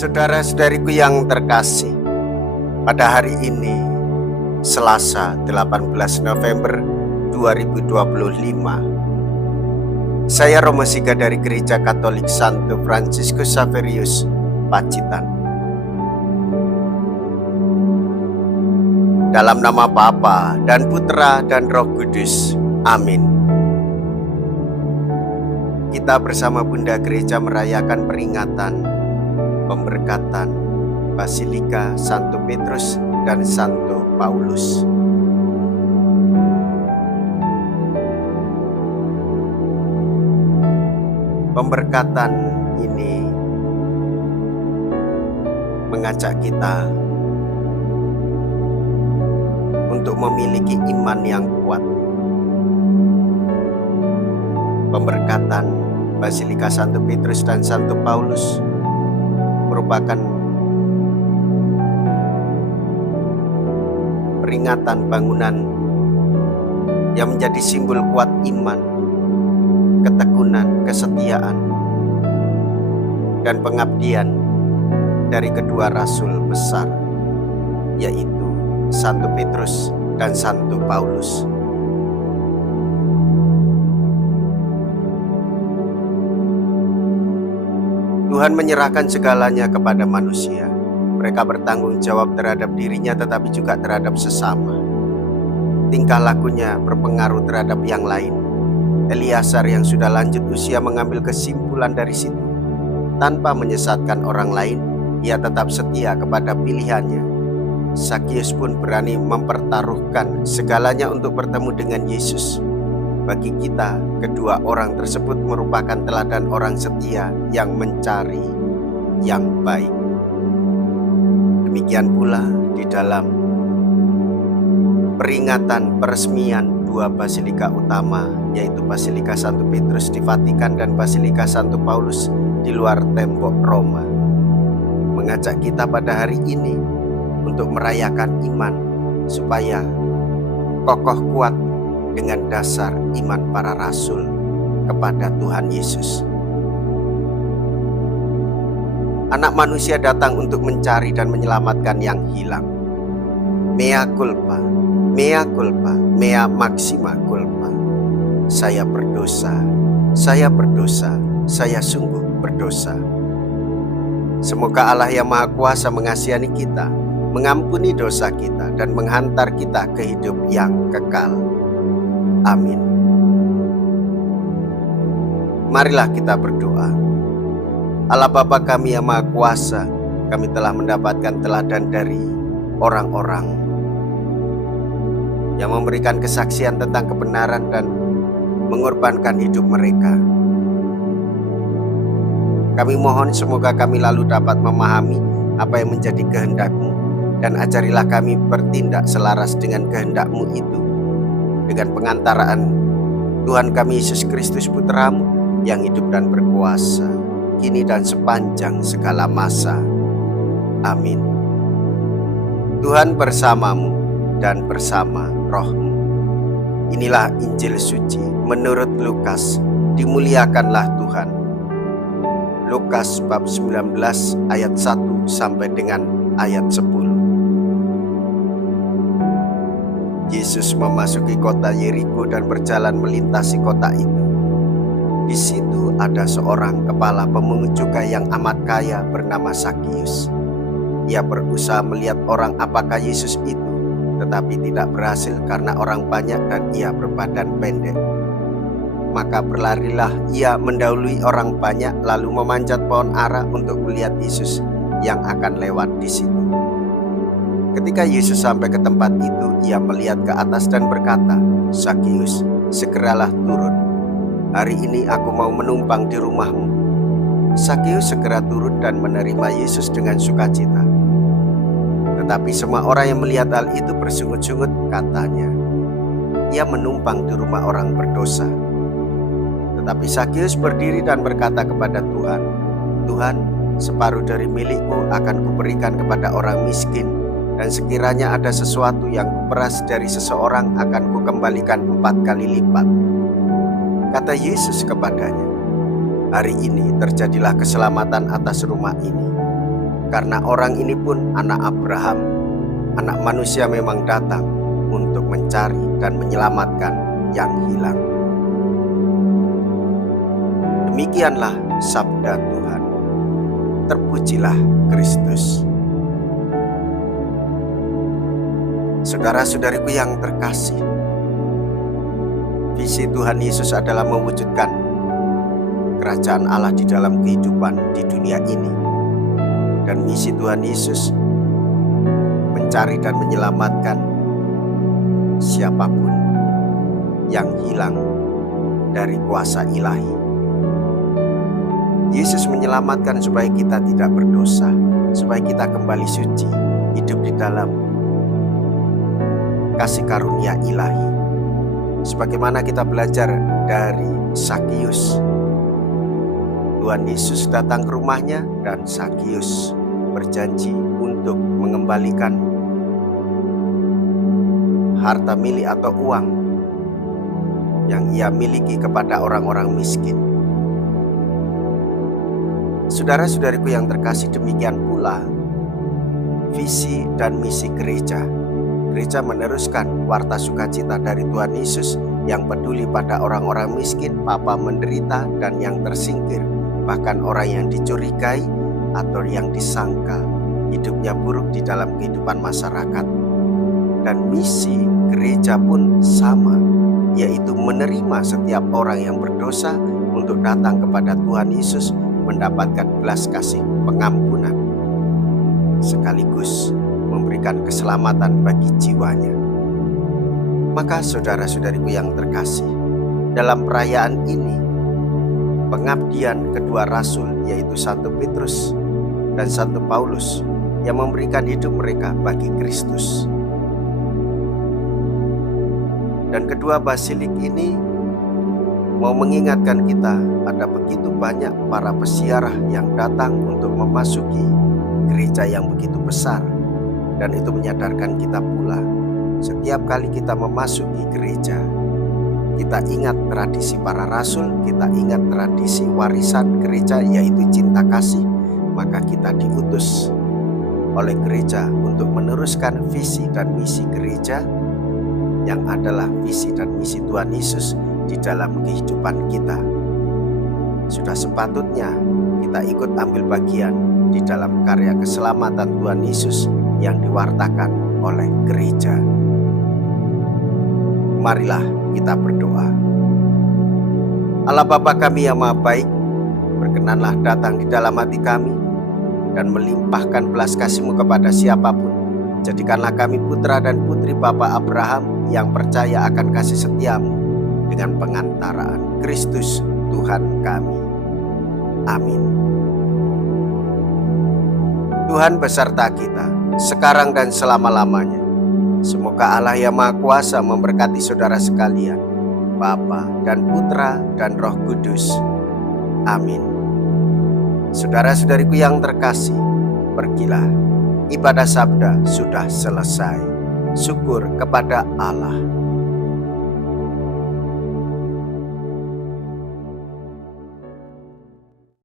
Saudara-saudariku yang terkasih, pada hari ini, Selasa 18 November 2025, saya Romo Siga dari Gereja Katolik Santo Fransiskus Xaverius, Pacitan. Dalam nama Bapa dan Putra dan Roh Kudus, amin. Kita bersama Bunda Gereja merayakan peringatan pemberkatan Basilika Santo Petrus dan Santo Paulus. Pemberkatan ini mengajak kita untuk memiliki iman yang kuat. Pemberkatan Basilika Santo Petrus dan Santo Paulus merupakan peringatan bangunan yang menjadi simbol kuat iman, ketekunan, kesetiaan, dan pengabdian dari kedua rasul besar, yaitu Santo Petrus dan Santo Paulus. Tuhan menyerahkan segalanya kepada manusia. Mereka bertanggung jawab terhadap dirinya tetapi juga terhadap sesama. Tingkah lakunya berpengaruh terhadap yang lain. Eliasar yang sudah lanjut usia mengambil kesimpulan dari situ. Tanpa menyesatkan orang lain, ia tetap setia kepada pilihannya. Zakius pun berani mempertaruhkan segalanya untuk bertemu dengan Yesus. Bagi kita, kedua orang tersebut merupakan teladan orang setia yang mencari yang baik. Demikian pula di dalam peringatan peresmian dua basilika utama, yaitu Basilika Santo Petrus di Vatikan dan Basilika Santo Paulus di luar tembok Roma, mengajak kita pada hari ini untuk merayakan iman supaya kokoh kuat dengan dasar iman para rasul kepada Tuhan Yesus. Anak manusia datang untuk mencari dan menyelamatkan yang hilang. Mea culpa, mea culpa, mea maxima culpa. Saya berdosa, saya berdosa, saya sungguh berdosa. Semoga Allah yang Maha Kuasa mengasihani kita, mengampuni dosa kita, dan menghantar kita ke hidup yang kekal. Amin. Marilah kita berdoa. Allah Bapa kami yang Maha Kuasa, kami telah mendapatkan teladan dari orang-orang yang memberikan kesaksian tentang kebenaran dan mengorbankan hidup mereka. Kami mohon semoga kami lalu dapat memahami apa yang menjadi kehendak-Mu, dan ajarilah kami bertindak selaras dengan kehendak-Mu itu, dengan pengantaraan Tuhan kami Yesus Kristus Putra-Mu yang hidup dan berkuasa kini dan sepanjang segala masa. Amin. Tuhan bersamamu dan bersama roh-Mu. Inilah Injil suci menurut Lukas. Dimuliakanlah Tuhan. Lukas bab 19 ayat 1 sampai dengan ayat 10. Yesus memasuki kota Yeriko dan berjalan melintasi kota itu. Di situ ada seorang kepala pemungut cukai yang amat kaya bernama Zakius. Ia berusaha melihat orang apakah Yesus itu, tetapi tidak berhasil karena orang banyak dan ia berbadan pendek. Maka berlarilah ia mendahului orang banyak lalu memanjat pohon ara untuk melihat Yesus yang akan lewat di situ. Ketika Yesus sampai ke tempat itu, ia melihat ke atas dan berkata, "Zakius, segeralah turun. Hari ini aku mau menumpang di rumahmu." Zakius segera turun dan menerima Yesus dengan sukacita. Tetapi semua orang yang melihat hal itu bersungut-sungut, katanya, "Ia menumpang di rumah orang berdosa." Tetapi Zakius berdiri dan berkata kepada Tuhan, "Tuhan, separuh dari milikku akan kuberikan kepada orang miskin, dan sekiranya ada sesuatu yang kuperas dari seseorang akan kukembalikan 4 kali lipat." Kata Yesus kepadanya, "Hari ini terjadilah keselamatan atas rumah ini, Karena orang ini pun anak Abraham, anak manusia memang datang untuk mencari dan menyelamatkan yang hilang. Demikianlah sabda Tuhan. Terpujilah Kristus. Saudara-saudariku yang terkasih, visi Tuhan Yesus adalah mewujudkan kerajaan Allah di dalam kehidupan di dunia ini. Dan misi Tuhan Yesus mencari dan menyelamatkan siapapun yang hilang dari kuasa ilahi. Yesus menyelamatkan supaya kita tidak berdosa, supaya kita kembali suci, hidup di dalam kasih karunia ilahi. Sebagaimana kita belajar dari Sakius, Tuhan Yesus datang ke rumahnya dan Sakius berjanji untuk mengembalikan harta milik atau uang yang ia miliki kepada orang-orang miskin. Saudara-saudariku yang terkasih, demikian pula visi dan misi gereja. Gereja meneruskan warta sukacita dari Tuhan Yesus yang peduli pada orang-orang miskin, papa menderita, dan yang tersingkir, bahkan orang yang dicurigai atau yang disangka hidupnya buruk di dalam kehidupan masyarakat. Dan misi gereja pun sama, yaitu menerima setiap orang yang berdosa untuk datang kepada Tuhan Yesus, mendapatkan belas kasih pengampunan, sekaligus memberikan keselamatan bagi jiwanya. Maka saudara-saudariku yang terkasih, dalam perayaan ini, pengabdian kedua rasul yaitu Santo Petrus dan Santo Paulus yang memberikan hidup mereka bagi Kristus. Dan kedua basilik ini mau mengingatkan kita ada begitu banyak para pesiarah yang datang untuk memasuki gereja yang begitu besar. Dan itu menyadarkan kita pula, setiap kali kita memasuki gereja, kita ingat tradisi para rasul, kita ingat tradisi warisan gereja yaitu cinta kasih. Maka kita diutus oleh gereja untuk meneruskan visi dan misi gereja yang adalah visi dan misi Tuhan Yesus di dalam kehidupan kita. Sudah sepatutnya kita ikut ambil bagian di dalam karya keselamatan Tuhan Yesus yang diwartakan oleh gereja. Marilah kita berdoa. Allah Bapa kami yang Maha Baik, berkenanlah datang di dalam hati kami dan melimpahkan belas kasih-Mu kepada siapapun. Jadikanlah kami putra dan putri Bapa Abraham yang percaya akan kasih setia-Mu dengan pengantaraan Kristus Tuhan kami. Amin. Tuhan beserta kita sekarang dan selama-lamanya. Semoga Allah yang Maha Kuasa memberkati saudara sekalian, Bapa dan Putra dan Roh Kudus. Amin. Saudara-saudariku yang terkasih, pergilah. Ibadah sabda sudah selesai. Syukur kepada Allah.